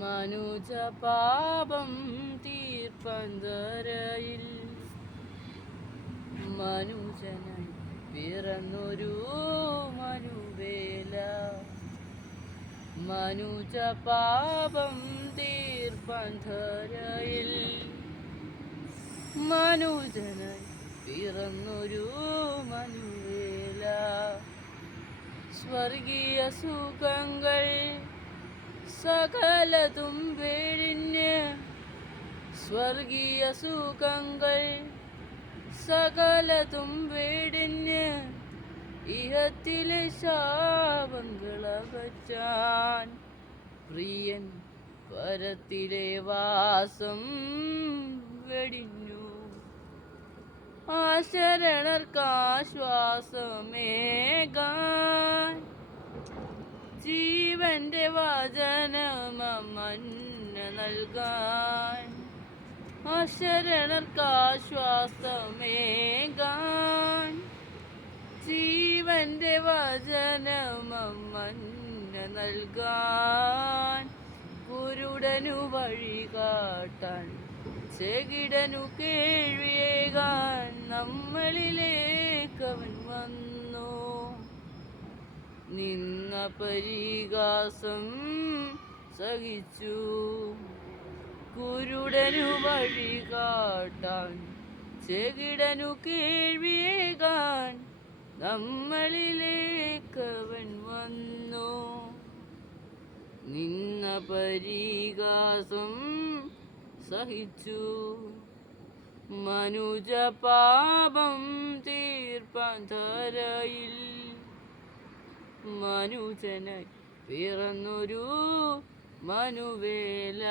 മനുജ പാപം തീർപ്പന്തരയിൽ മനുജനായി പിറന്നൊരു മനുവേല. മനുജ പാപം തീർപ്പന്തരയിൽ മനുജനായി പിറന്നൊരു മനുവേല. സ്വർഗീയ സുഖങ്ങൾ സകലതും വെടിഞ്ഞ്, സ്വർഗീയ സുഖങ്ങൾ സകലതും വെടിഞ്ഞ്, ഇഹത്തിലെ ശാപങ്ങളകറ്റാൻ പ്രിയൻ പരത്തിലെ വാസം വെടിഞ്ഞു. ആശരണർക്കാശ്വാസമേകാൻ ജീവന്റെ വചനമന്ന നൽകാൻ. ആശരണർക്കാശ്വാസമേകാൻ ജീവന്റെ വചനമന്ന നൽകാൻ. കുരുടനു വഴി കാട്ടാൻ, ചെകിടനു കേൾവിയേകാൻ നമ്മളിലേക്കവൻ വന്നു. നിന്ന പരിഹാസം സഹിച്ചു, കുരുടനു വഴി കാട്ടാൻ, ചെകിടനു കേൾവിയേകാൻ നമ്മളിലേക്കവൻ വന്നു. നിന്ന പരിഹാസം സഹിച്ചു, മനുജ പാപം തീർപ്പാൻ ധരയിൽ മനുജനായി പിറന്നൊരു മനുവേല.